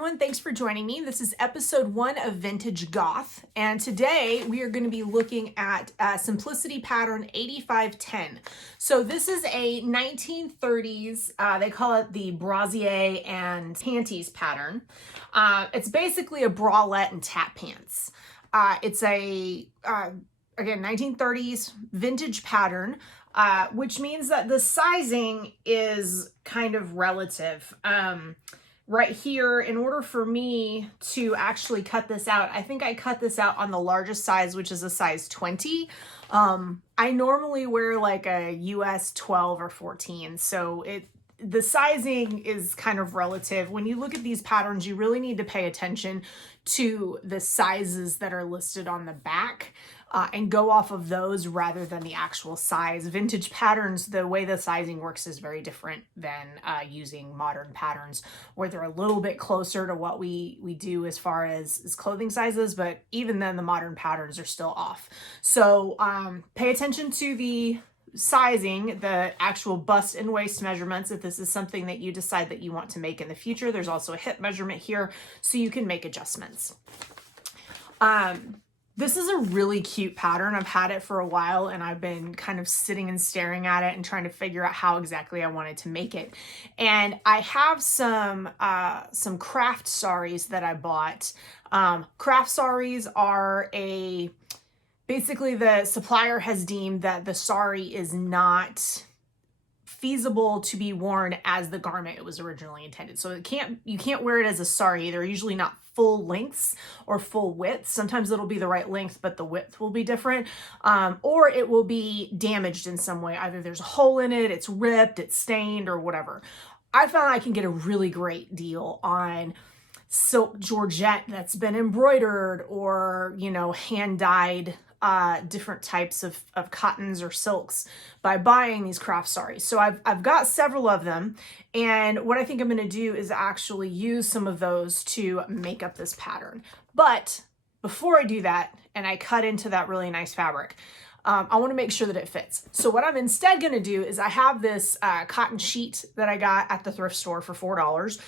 everyone, thanks for joining me. This is episode 1 of Vintage Goth, and today we are going to be looking at Simplicity pattern 8510. So this is a 1930s, they call it the brassiere and panties pattern. It's basically a bralette and tap pants. It's a, again, 1930s vintage pattern, which means that the sizing is kind of relative. Right here, in order for me to actually cut this out, I think I cut this out on the largest size, which is a size 20. I normally wear like a US 12 or 14, so the sizing is kind of relative. When you look at these patterns, you really need to pay attention to the sizes that are listed on the back and go off of those rather than the actual size. Vintage patterns, the way the sizing works is very different than using modern patterns, where they're a little bit closer to what we do as far as clothing sizes, but even then the modern patterns are still off. So pay attention to the sizing, the actual bust and waist measurements, if this is something that you decide that you want to make in the future. There's also a hip measurement here, so you can make adjustments. This is a really cute pattern. I've had it for a while and I've been kind of sitting and staring at it and trying to figure out how exactly I wanted to make it. And I have some craft saris that I bought. Craft saris are basically the supplier has deemed that the sari is not feasible to be worn as the garment it was originally intended. So you can't wear it as a sari. They're usually not full lengths or full width. Sometimes it'll be the right length, but the width will be different. Or it will be damaged in some way. Either there's a hole in it, it's ripped, it's stained, or whatever. I found I can get a really great deal on silk georgette that's been embroidered or, hand dyed different types of cottons or silks by buying these craft saris. So I've got several of them, and what I think I'm going to do is actually use some of those to make up this pattern. But before I do that, and I cut into that really nice fabric, I want to make sure that it fits. So what I'm instead going to do is I have this cotton sheet that I got at the thrift store for $4.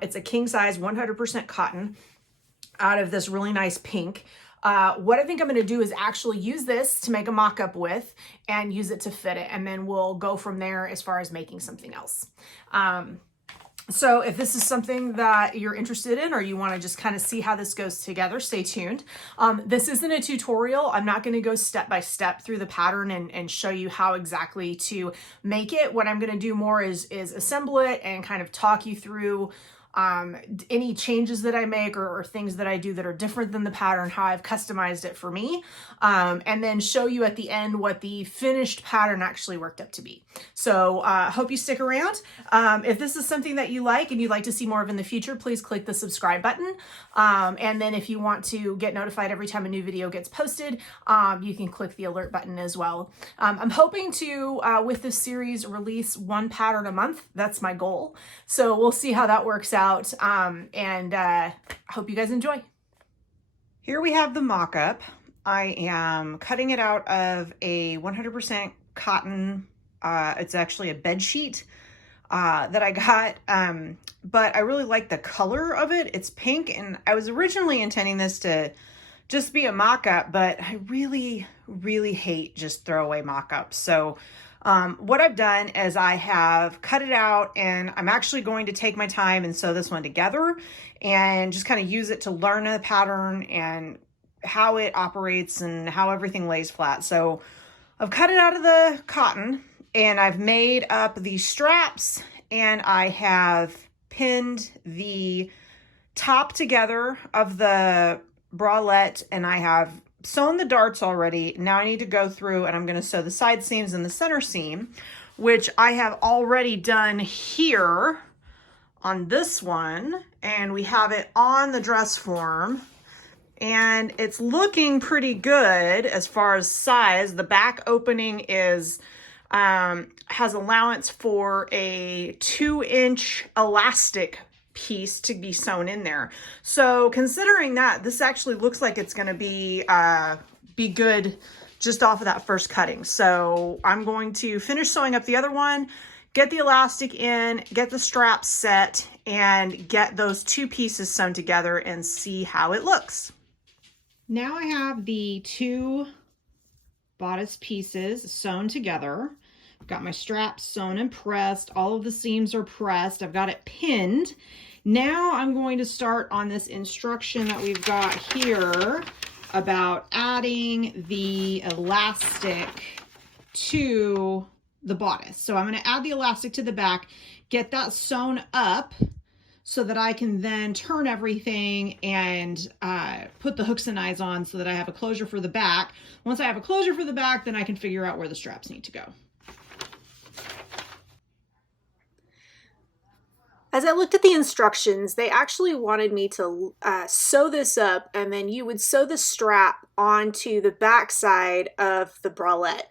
It's a king size 100% cotton out of this really nice pink. What I think I'm going to do is actually use this to make a mock-up with and use it to fit it. And then we'll go from there as far as making something else. So if this is something that you're interested in or you want to just kind of see how this goes together, stay tuned. This isn't a tutorial. I'm not going to go step by step through the pattern and show you how exactly to make it. What I'm going to do more is assemble it and kind of talk you through any changes that I make or things that I do that are different than the pattern, how I've customized it for me, and then show you at the end what the finished pattern actually worked up to be. So hope you stick around. If this is something that you like and you'd like to see more of in the future, please click the subscribe button. And then if you want to get notified every time a new video gets posted, you can click the alert button as well. I'm hoping to, with this series, release 1 pattern a month. That's my goal. So we'll see how that works out. I hope you guys enjoy. Here we have the mock-up. I am cutting it out of a 100% cotton. It's actually a bed sheet that I got, but I really like the color of it. It's pink, and I was originally intending this to just be a mock-up, but I really, really hate just throwaway mock-ups. So what I've done is I have cut it out, and I'm actually going to take my time and sew this one together and just kind of use it to learn the pattern and how it operates and how everything lays flat. So I've cut it out of the cotton, and I've made up the straps, and I have pinned the top together of the bralette, and I have sewn the darts already. Now I need to go through and I'm going to sew the side seams and the center seam, which I have already done here on this one, and we have it on the dress form, and it's looking pretty good as far as size. The back opening is has allowance for a 2-inch elastic piece to be sewn in there. So considering that, this actually looks like it's going to be good just off of that first cutting. So I'm going to finish sewing up the other one, get the elastic in, get the straps set, and get those two pieces sewn together and see how it looks. Now I have the two bodice pieces sewn together. I've got my straps sewn and pressed. All of the seams are pressed. I've got it pinned. Now I'm going to start on this instruction that we've got here about adding the elastic to the bodice. So I'm going to add the elastic to the back, get that sewn up so that I can then turn everything and put the hooks and eyes on so that I have a closure for the back. Once I have a closure for the back, then I can figure out where the straps need to go. As I looked at the instructions, they actually wanted me to sew this up, and then you would sew the strap onto the back side of the bralette.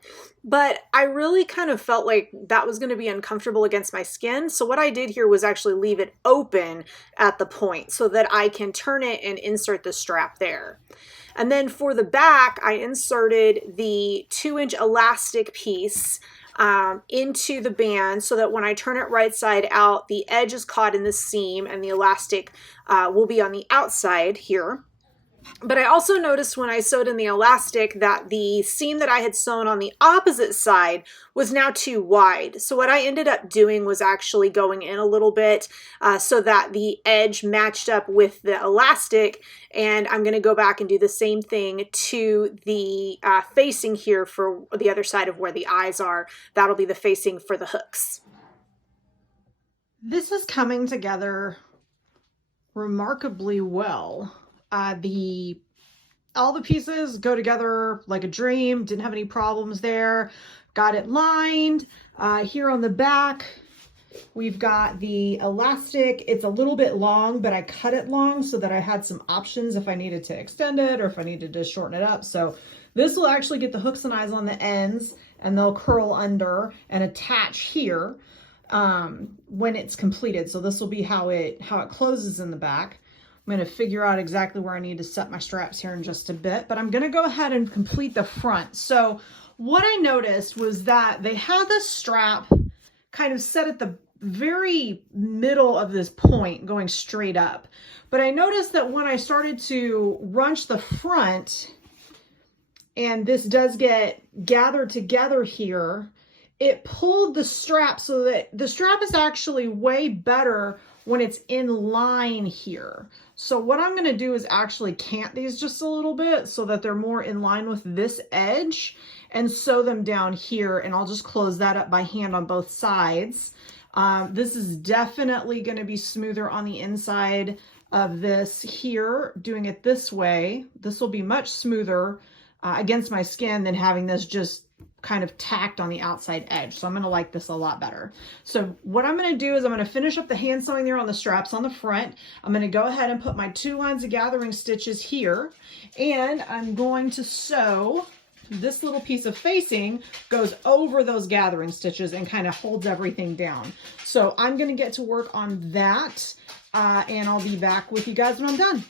But I really kind of felt like that was going to be uncomfortable against my skin. So what I did here was actually leave it open at the point so that I can turn it and insert the strap there. And then for the back, I inserted the 2-inch elastic piece into the band so that when I turn it right side out, the edge is caught in the seam and the elastic will be on the outside here. But I also noticed when I sewed in the elastic that the seam that I had sewn on the opposite side was now too wide. So what I ended up doing was actually going in a little bit so that the edge matched up with the elastic. And I'm going to go back and do the same thing to the facing here for the other side of where the eyes are. That'll be the facing for the hooks. This is coming together remarkably well. All the pieces go together like a dream. Didn't have any problems there. Got it lined. Here on the back, we've got the elastic. It's a little bit long, but I cut it long so that I had some options if I needed to extend it or if I needed to shorten it up. So this will actually get the hooks and eyes on the ends, and they'll curl under and attach here when it's completed. So this will be how it closes in the back. I'm going to figure out exactly where I need to set my straps here in just a bit, but I'm going to go ahead and complete the front. So what I noticed was that they had the strap kind of set at the very middle of this point going straight up. But I noticed that when I started to runch the front, and this does get gathered together here, it pulled the strap so that the strap is actually way better when it's in line here. So what I'm going to do is actually cant these just a little bit so that they're more in line with this edge and sew them down here. And I'll just close that up by hand on both sides. This is definitely going to be smoother on the inside of this here. Doing it this way, this will be much smoother against my skin than having this just kind of tacked on the outside edge. So I'm going to like this a lot better. So what I'm going to do is I'm going to finish up the hand sewing there on the straps on the front. I'm going to go ahead and put my 2 lines of gathering stitches here, and I'm going to sew this little piece of facing goes over those gathering stitches and kind of holds everything down. So I'm going to get to work on that and I'll be back with you guys when I'm done.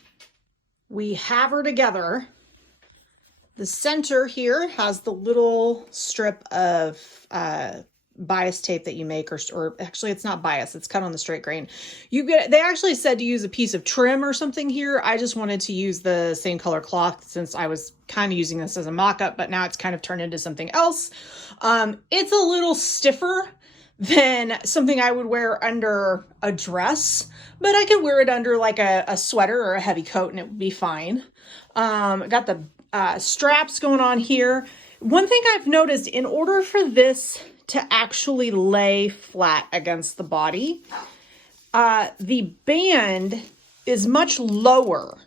We have her together. The center here has the little strip of bias tape that you make, or actually it's not bias, it's cut on the straight grain. They actually said to use a piece of trim or something here. I just wanted to use the same color cloth since I was kind of using this as a mock-up, but now it's kind of turned into something else. It's a little stiffer than something I would wear under a dress, but I could wear it under like a sweater or a heavy coat and it would be fine. Got the straps going on here. One thing I've noticed, in order for this to actually lay flat against the body, the band is much lower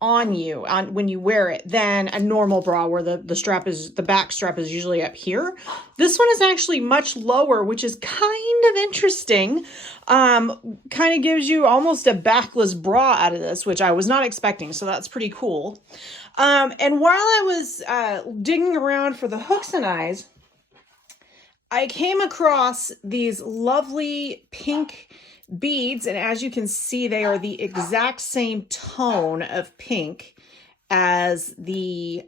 on you when you wear it than a normal bra where the back strap is usually up here. This one is actually much lower, which is kind of interesting. Kind of gives you almost a backless bra out of this, which I was not expecting. So that's pretty cool. And while I was digging around for the hooks and eyes, I came across these lovely pink beads, and as you can see, they are the exact same tone of pink as the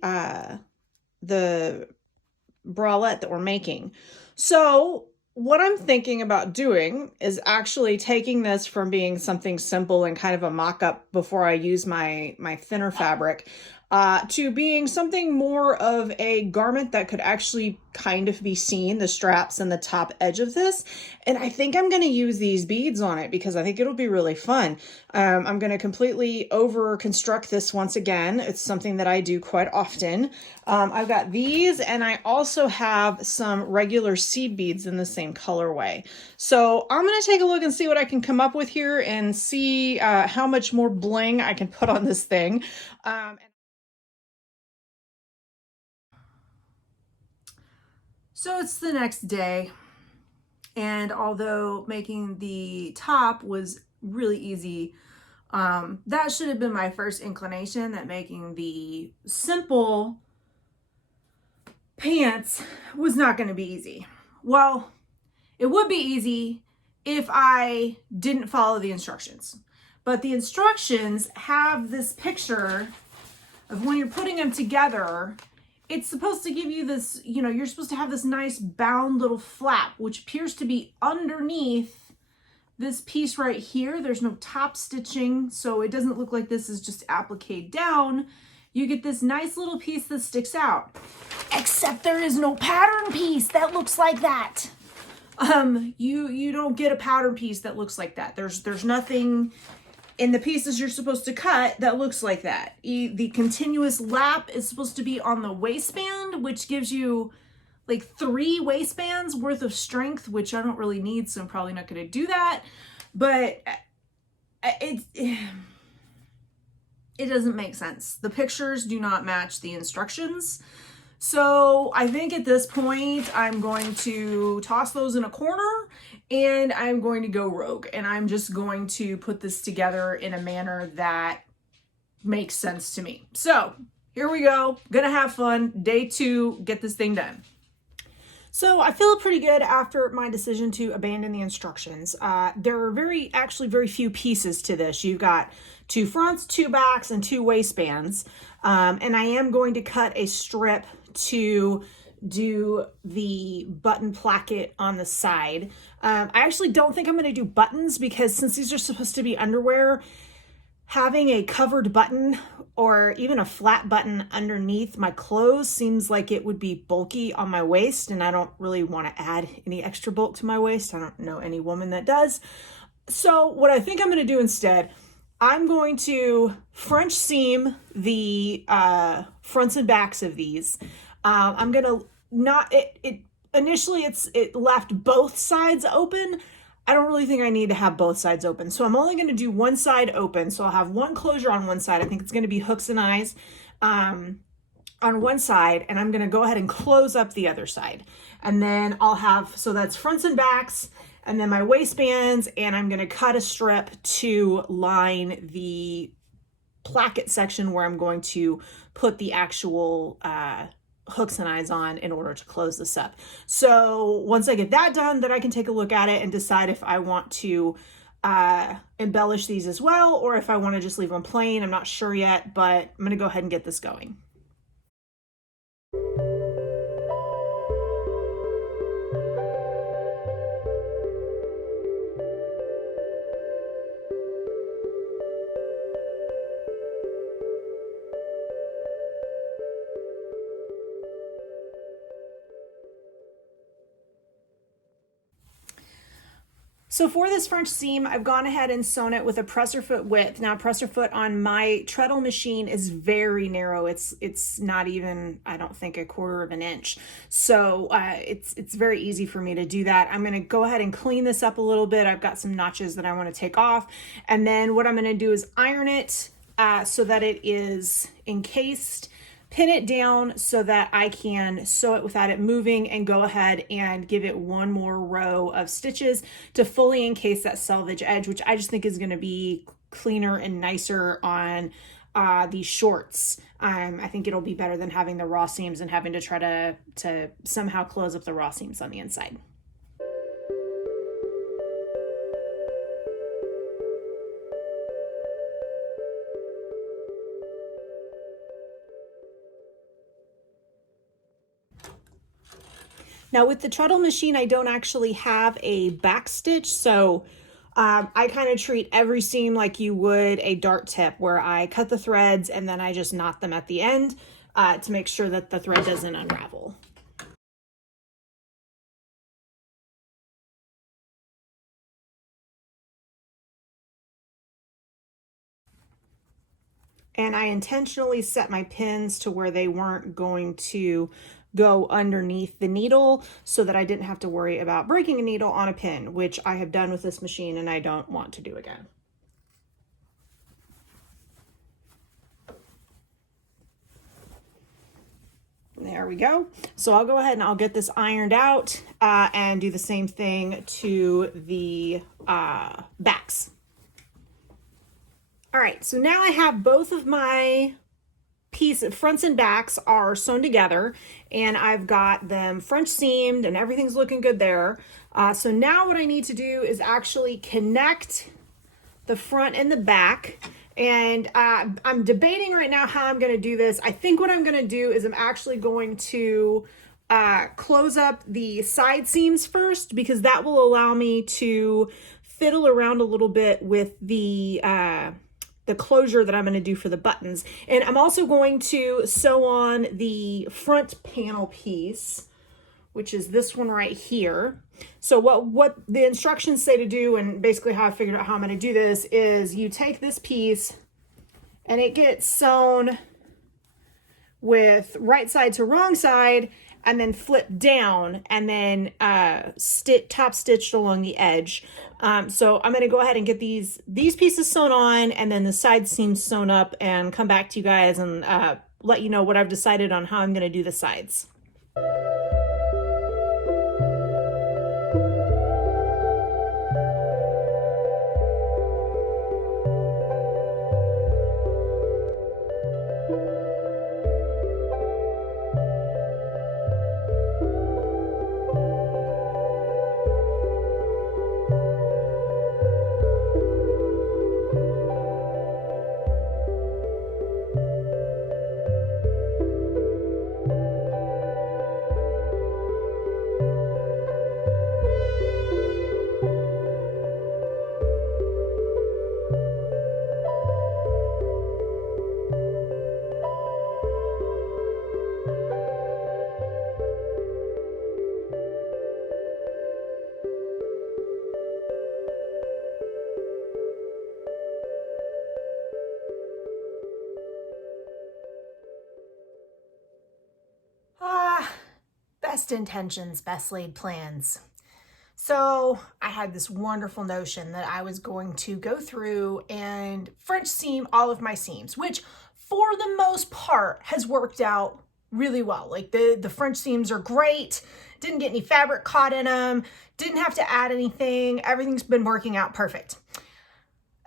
bralette that we're making. So what I'm thinking about doing is actually taking this from being something simple and kind of a mock-up before I use my thinner fabric, to being something more of a garment that could actually kind of be seen, the straps and the top edge of this. And I think I'm going to use these beads on it because I think it'll be really fun. I'm going to completely over construct this once again. It's something that I do quite often. I've got these, and I also have some regular seed beads in the same colorway. So I'm going to take a look and see what I can come up with here and see how much more bling I can put on this thing. So it's the next day, and although making the top was really easy, that should have been my first inclination, that making the simple pants was not going to be easy. Well, it would be easy if I didn't follow the instructions. But the instructions have this picture of when you're putting them together, it's supposed to give you this, you know, you're supposed to have this nice bound little flap, which appears to be underneath this piece right here. There's no top stitching, so it doesn't look like this is just appliqued down. You get this nice little piece that sticks out, except there is no pattern piece that looks like that. You don't get a pattern piece that looks like that. There's nothing in the pieces you're supposed to cut that looks like that. The continuous lap is supposed to be on the waistband, which gives you like 3 waistbands worth of strength, which I don't really need, so I'm probably not going to do that. But it doesn't make sense. The pictures do not match the instructions. So I think at this point, I'm going to toss those in a corner and I'm going to go rogue. And I'm just going to put this together in a manner that makes sense to me. So here we go. Gonna have fun. Day 2, get this thing done. So I feel pretty good after my decision to abandon the instructions. There are actually very few pieces to this. You've got 2 fronts, 2 backs, and 2 waistbands. And I am going to cut a strip to do the button placket on the side. I actually don't think I'm going to do buttons because since these are supposed to be underwear, having a covered button or even a flat button underneath my clothes seems like it would be bulky on my waist, and I don't really want to add any extra bulk to my waist. I don't know any woman that does. So what I think I'm going to do instead, I'm going to French seam the fronts and backs of these. I'm going to initially it left both sides open. I don't really think I need to have both sides open. So I'm only going to do one side open. So I'll have one closure on one side. I think it's going to be hooks and eyes on one side. And I'm going to go ahead and close up the other side. And then I'll have, so that's fronts and backs, and then my waistbands. And I'm going to cut a strip to line the placket section where I'm going to put the actual hooks and eyes on in order to close this up. So once I get that done, then I can take a look at it and decide if I want to embellish these as well, or if I want to just leave them plain. I'm not sure yet, but I'm going to go ahead and get this going. So for this French seam, I've gone ahead and sewn it with a presser foot width. Now, presser foot on my treadle machine is very narrow. It's not even, I don't think, 1/4 of an inch. So it's very easy for me to do that. I'm going to go ahead and clean this up a little bit. I've got some notches that I want to take off. And then what I'm going to do is iron it so that it is encased, pin it down so that I can sew it without it moving, and go ahead and give it one more row of stitches to fully encase that selvage edge, which I just think is going to be cleaner and nicer on these shorts. I think it'll be better than having the raw seams and having to try to somehow close up the raw seams on the inside. Now with the treadle machine, I don't actually have a back stitch, so I kind of treat every seam like you would a dart tip, where I cut the threads and then I just knot them at the end to make sure that the thread doesn't unravel. And I intentionally set my pins to where they weren't going to go underneath the needle so that I didn't have to worry about breaking a needle on a pin, which I have done with this machine and I don't want to do again. There we go. So I'll go ahead and I'll get this ironed out and do the same thing to the backs. All right, so now I have both of my fronts and backs are sewn together, and I've got them French seamed and everything's looking good there. So now what I need to do is actually connect the front and the back. And I'm debating right now how I'm going to do this. I think what I'm going to do is I'm actually going to close up the side seams first, because that will allow me to fiddle around a little bit with the closure that I'm going to do for the buttons. And I'm also going to sew on the front panel piece, which is this one right here. So what the instructions say to do, and basically how I figured out how I'm going to do this, is you take this piece and it gets sewn with right side to wrong side, and then flip down, and then top stitched along the edge. So I'm going to go ahead and get these pieces sewn on, and then the side seams sewn up, and come back to you guys and let you know what I've decided on how I'm going to do the sides. Best intentions, best laid plans. So I had this wonderful notion that I was going to go through and French seam all of my seams, which for the most part has worked out really well. Like the French seams are great, didn't get any fabric caught in them, didn't have to add anything. Everything's been working out perfect.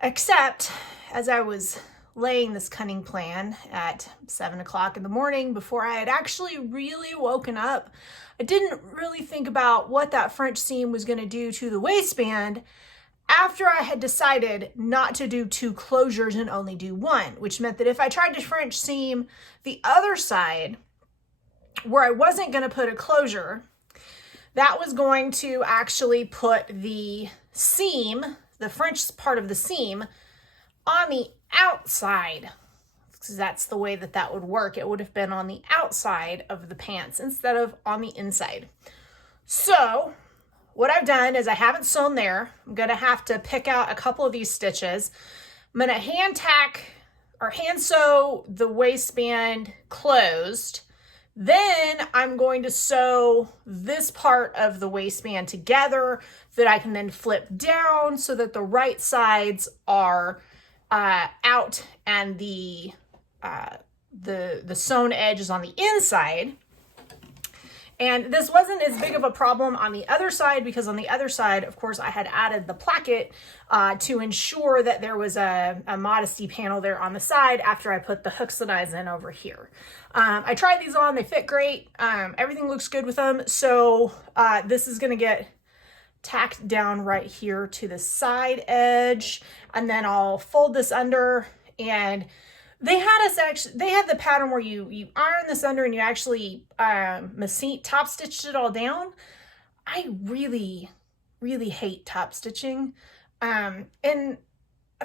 Except as I was laying this cunning plan at 7 o'clock in the morning, before I had actually really woken up, I didn't really think about what that French seam was going to do to the waistband after I had decided not to do 2 closures and only do 1, which meant that if I tried to French seam the other side where I wasn't going to put a closure, that was going to actually put the seam, the French part of the seam, on the outside, because that's the way that that would work. It would have been on the outside of the pants instead of on the inside. So what I've done is I haven't sewn there. I'm going to have to pick out a couple of these stitches. I'm going to hand sew the waistband closed. Then I'm going to sew this part of the waistband together that I can then flip down so that the right sides are out and the sewn edge is on the inside. And this wasn't as big of a problem on the other side, because on the other side, of course, I had added the placket to ensure that there was a modesty panel there on the side after I put the hooks and eyes in over here. I tried these on, they fit great. Everything looks good with them. So this is going to get tacked down right here to the side edge, and then I'll fold this under and They had us actually, they had the pattern where you iron this under and you actually machine top stitched it all down. I really, really hate top stitching. And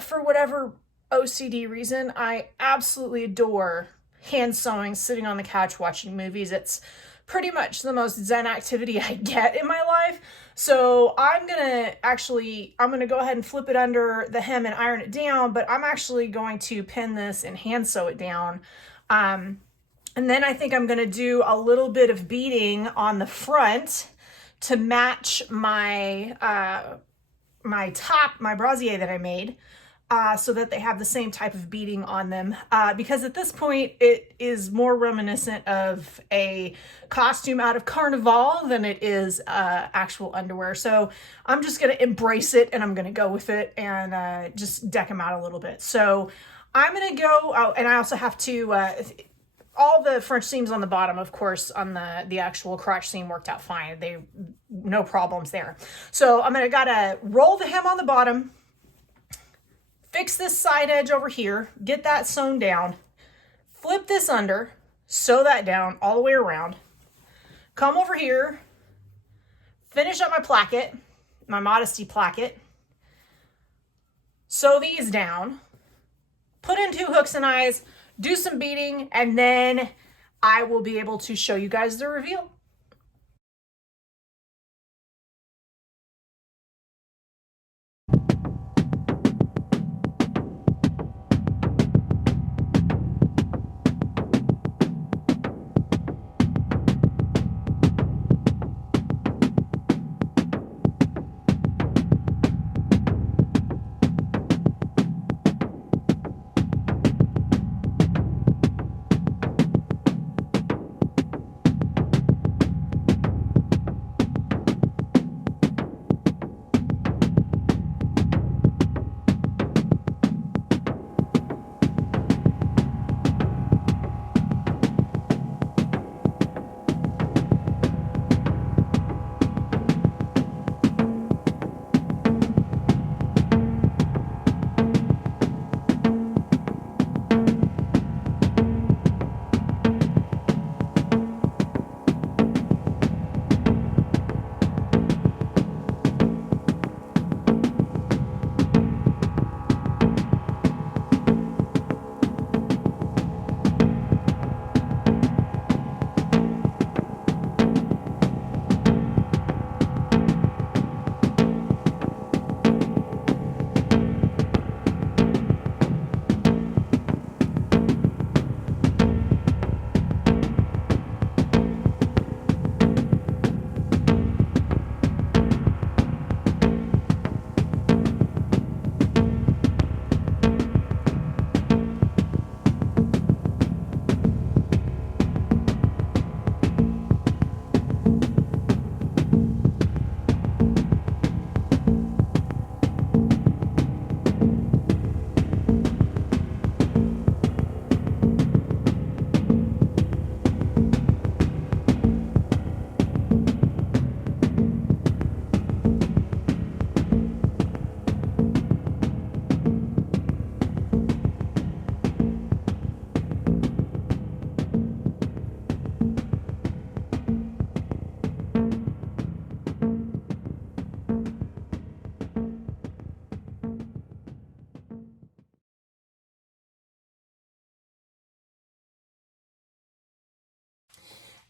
for whatever OCD reason, I absolutely adore hand sewing, sitting on the couch watching movies. It's pretty much the most zen activity I get in my life. So I'm gonna go ahead and flip it under the hem and iron it down, but I'm actually going to pin this and hand sew it down. And then I think I'm gonna do a little bit of beading on the front to match my my brassiere that I made, so that they have the same type of beading on them. Because at this point, it is more reminiscent of a costume out of Carnival than it is actual underwear. So I'm just gonna embrace it and I'm gonna go with it and just deck them out a little bit. So I'm gonna go, oh, and I also have to, all the French seams on the bottom, of course, on the actual crotch seam worked out fine. No problems there. So I'm gotta roll the hem on the bottom, fix this side edge over here, get that sewn down, flip this under, sew that down all the way around, come over here, finish up my placket, my modesty placket, sew these down, put in 2 hooks and eyes, do some beading, and then I will be able to show you guys the reveal.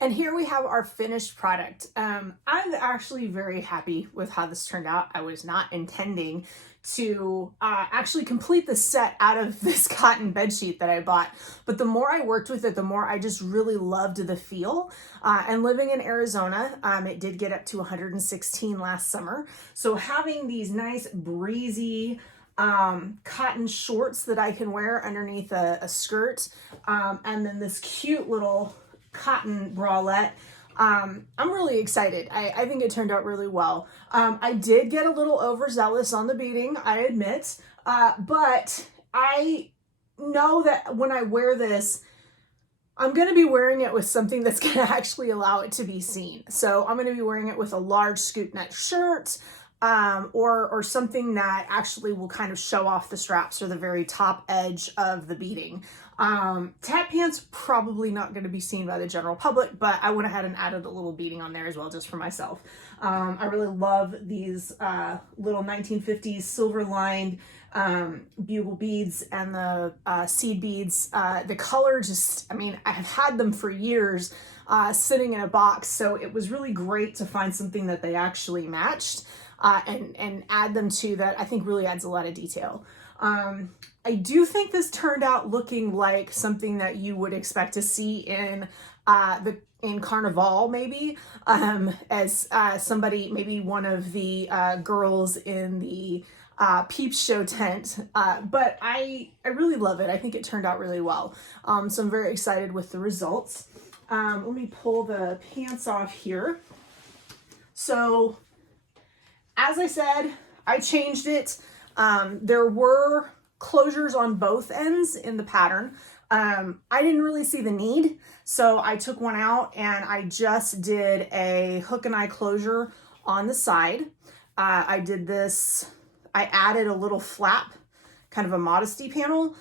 And here we have our finished product. I'm actually very happy with how this turned out. I was not intending to actually complete the set out of this cotton bedsheet that I bought. But the more I worked with it, the more I just really loved the feel. And living in Arizona, it did get up to 116 last summer. So having these nice breezy cotton shorts that I can wear underneath a skirt, and then this cute little cotton bralette. I'm really excited. I think it turned out really well. I did get a little overzealous on the beading, I admit, but I know that when I wear this, I'm going to be wearing it with something that's going to actually allow it to be seen. So I'm going to be wearing it with a large scoop neck shirt, or something that actually will kind of show off the straps or the very top edge of the beading. Tap pants, probably not going to be seen by the general public, but I went ahead and added a little beading on there as well, just for myself. I really love these little 1950s silver lined bugle beads and the seed beads. The color just, I mean, I have had them for years sitting in a box, so it was really great to find something that they actually matched and add them to. That I think really adds a lot of detail. I do think this turned out looking like something that you would expect to see in in Carnival, maybe, as somebody, maybe one of the girls in the peep show tent, but I really love it. I think it turned out really well. So I'm very excited with the results. Let me pull the pants off here. So as I said, I changed it. There were closures on both ends in the pattern. I didn't really see the need, so I took one out and I just did a hook and eye closure on the side. I did this, I added a little flap, kind of a modesty panel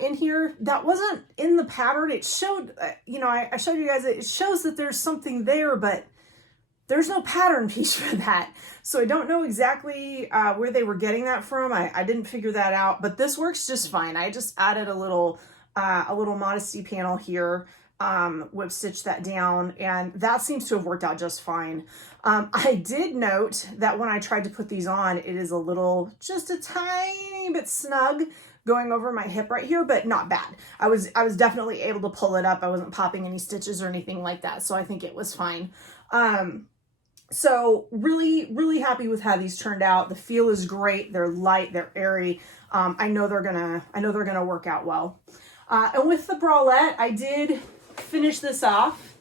in here that wasn't in the pattern. It showed, you know, I showed you guys, it shows that there's something there, but there's no pattern piece for that. So I don't know exactly where they were getting that from. I didn't figure that out, but this works just fine. I just added a little modesty panel here, whip stitched that down, and that seems to have worked out just fine. I did note that when I tried to put these on, it is a little, just a tiny bit snug going over my hip right here, but not bad. I was definitely able to pull it up. I wasn't popping any stitches or anything like that, so I think it was fine. So really happy with how these turned out. The feel is great. They're light, they're airy. I know they're gonna work out well. And with the bralette, I did finish this off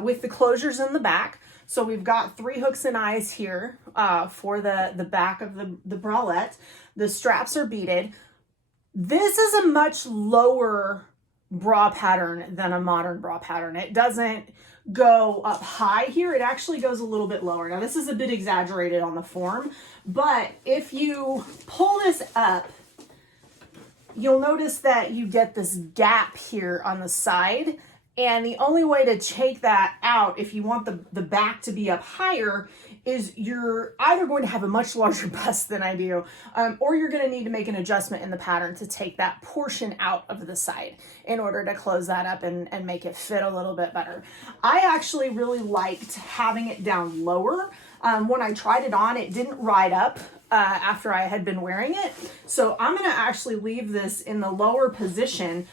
with the closures in the back. So we've got 3 hooks and eyes here for the back of the bralette. The straps are beaded. This is a much lower bra pattern than a modern bra pattern. It doesn't go up high here. It actually goes a little bit lower. Now this is a bit exaggerated on the form, but if you pull this up, you'll notice that you get this gap here on the side. And the only way to take that out, if you want the back to be up higher, is you're either going to have a much larger bust than I do, or you're going to need to make an adjustment in the pattern to take that portion out of the side in order to close that up and make it fit a little bit better. I actually really liked having it down lower. When I tried it on, it didn't ride up after I had been wearing it. So I'm going to actually leave this in the lower position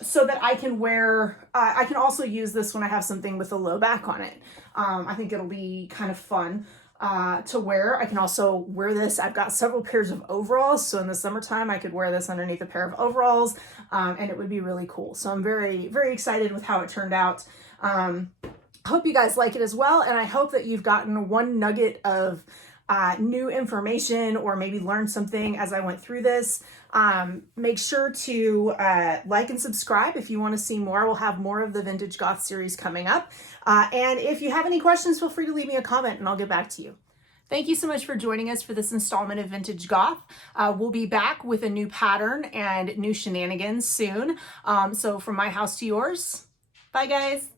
so that I can wear, I can also use this when I have something with a low back on it. I think it'll be kind of fun to wear. I can also wear this. I've got several pairs of overalls, so in the summertime I could wear this underneath a pair of overalls, and it would be really cool. So I'm very excited with how it turned out. I hope you guys like it as well, and I hope that you've gotten one nugget of new information or maybe learned something as I went through this. Make sure to like and subscribe if you want to see more. We'll have more of the Vintage Goth series coming up. And if you have any questions, feel free to leave me a comment and I'll get back to you. Thank you so much for joining us for this installment of Vintage Goth. We'll be back with a new pattern and new shenanigans soon. So from my house to yours, bye guys.